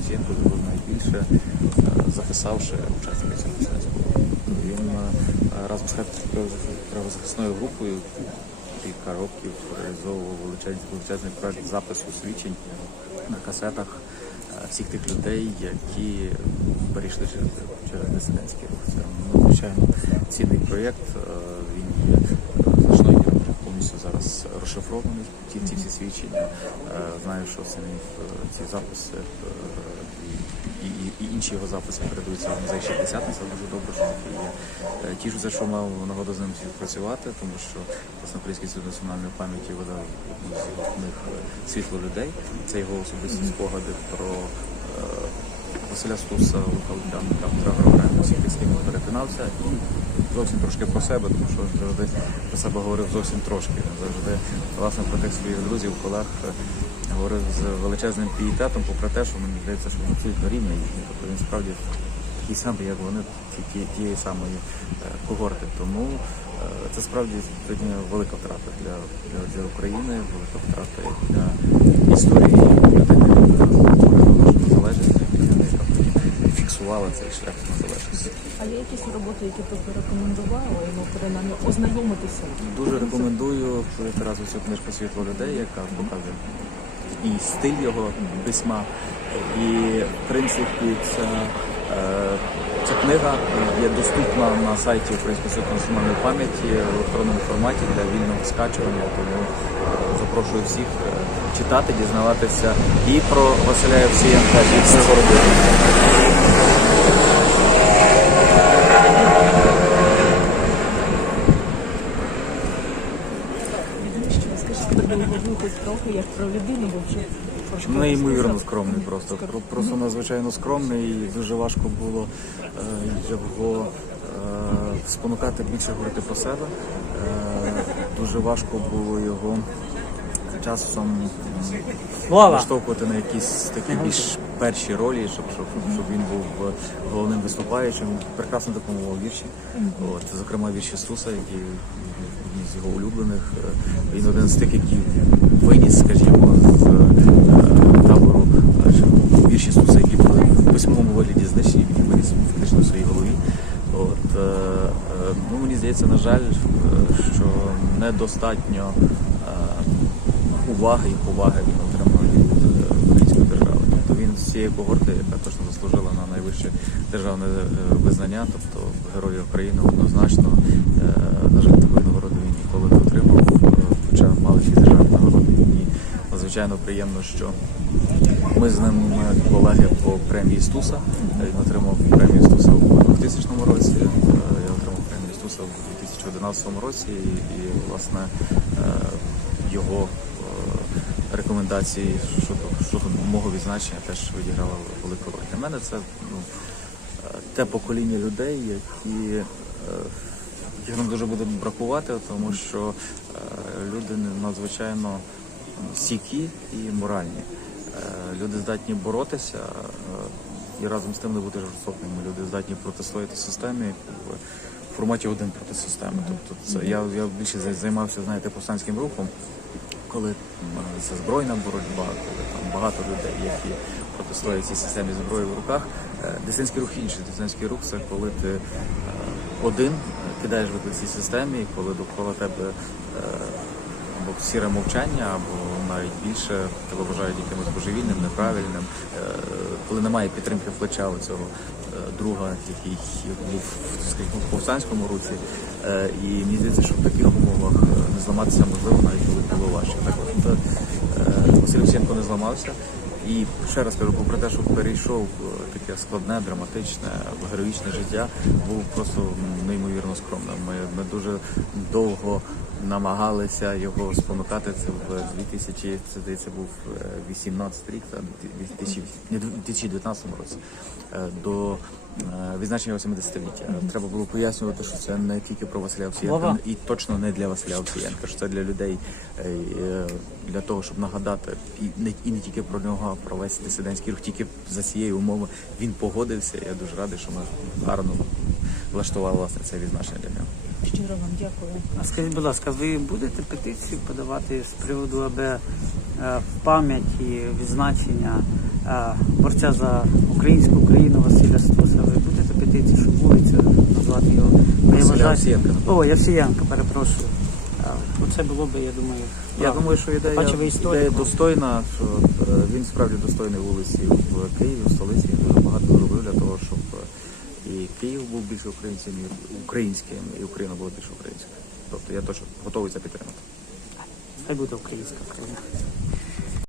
Олексієнко зробив найбільше, е, записавши учасників цього мистецького. Він е, разом з правозахисною групою кілька років реалізовував величезний, величезний проект запису свідчень на касетах е, всіх тих людей, які перейшли через, через дисидентський рух. Це ну, звичайно цінний проєкт. Він є повністю зараз розшифрований. Ті, ці всі свідчення. Е, Знаю, що самі е, ці записи е, і, і, і інші його записи передаються в музей 60 Це дуже добре, що є. Е, Тішуся, що мав нагоду з ним співпрацювати, тому що Український інститут національної пам'яті видав з е, Світло людей. Це його особисті спогади про Василя Стуса, Лукавлянка, Петра Григоренка, всіх перетинався. І зовсім трошки про себе, тому що завжди про себе говорив зовсім трошки. Завжди власне про тих своїх друзів, колег е, говорив з величезним пієтетом, попри те, що мені здається, що він абсолютно рівний. Тобто він справді такий самий, як вони, ті- ті- тієї самої е, когорти. Тому е, це справді сьогодні велика втрата для, для, для України, велика втрата для історії людини, нашу яка цей шлях незалежності. А є якісь роботи, які б ви рекомендували, ну, принаймні, ознайомитися? Дуже рекомендую Тарасу цю книжку Світло людей, яка показує і стиль його письма, і в принципі ця, е, ця книга є доступна на сайті Українського інституту національної пам'яті в електронному форматі для вільного скачування. Тому е, запрошую всіх е, читати, дізнаватися і про Василя Євсієнка, і про його скажіть, так було ви хоч трохи як про людину, бо вже Неймовірно скромний просто. Просто надзвичайно скромний і дуже важко було е, його е, спонукати більше говорити про себе. Е, дуже важко було його часом м, влаштовувати на якісь такі більш перші ролі, щоб, щоб, щоб він був головним виступаючим. Прекрасно допомагав вірші. От, зокрема, вірші Суса, які з його улюблених. Е, Він один з тих, який виніс, скажімо, з е, табору е, вірші Суса, які були в письмовому вигляді знищені, він виніс фактично в своїй голові. От, е, е, ну, мені здається, на жаль, е, що недостатньо е, уваги і поваги він отримав від е, української держави. Тобто він з цієї когорти, яка точно заслужила на найвище державне е, визнання, тобто Герої України однозначно, е, на жаль, надзвичайно приємно, що ми з ним е, колеги по премії Стуса. Він отримав премію Стуса у 2000 році. е, Я отримав премію Стуса у 2011 році. І, і власне е, його рекомендації щодо, щодо мого відзначення теж відіграли велику роль. Для мене це ну, те покоління людей, які нам дуже буде бракувати, тому що люди надзвичайно сікі і моральні. Е, Люди здатні боротися е, і разом з тим не бути жорстокими. Люди здатні протистояти системі в форматі один проти системи. Тобто це я, я більше займався, знаєте, повстанським рухом, коли це збройна боротьба, коли там багато людей, які протистоять цій системі зброї в руках. Е, рух інший. Десинський рух це коли ти один кидаєш виклик цій системі, коли довкола тебе або сіре мовчання, або навіть більше тебе вважають якимось божевільним, неправильним, е, коли немає підтримки плеча у цього е, друга, який був в повстанському руці. Е, І мені здається, що в таких умовах не зламатися можливо навіть коли було важче. Так от Василь Овсєнко не зламався. І ще раз кажу, попри те, що перейшов е, таке складне, драматичне, героїчне життя, був просто неймовірно скромним. Ми, ми дуже довго намагалися його спонукати. Це в 2000, це здається, був е, 18 рік, та 2019 році е, до е, відзначення 80-ліття. Треба було пояснювати, що це не тільки про Василя Овсієнка, і точно не для Василя Овсієнка, що це для людей е, е, для того, щоб нагадати і не і не тільки про нього, а про весь дисидентський рух. Тільки за цієї умови він погодився. Я дуже радий, що ми гарно влаштували власне це відзначення для нього. Щиро вам дякую. А скажіть, будь ласка, ви будете петицію подавати з приводу, аби е, в пам'ять відзначення е, борця за українську Україну Василя Стуса, ви будете петицію, щоб вулицю назвати його? Я Василя вважаю-. О, Явсіянка, перепрошую. Оце було би, я думаю, Я думаю, що ідея, ідея достойна, що е, він справді достойний вулиці в Києві, в столиці. Він дуже багато зробив для того, щоб е, і Київ був більш українським, і українським, і Україна була більш українською. Тобто я точно готовий це підтримати. Хай буде українська Україна.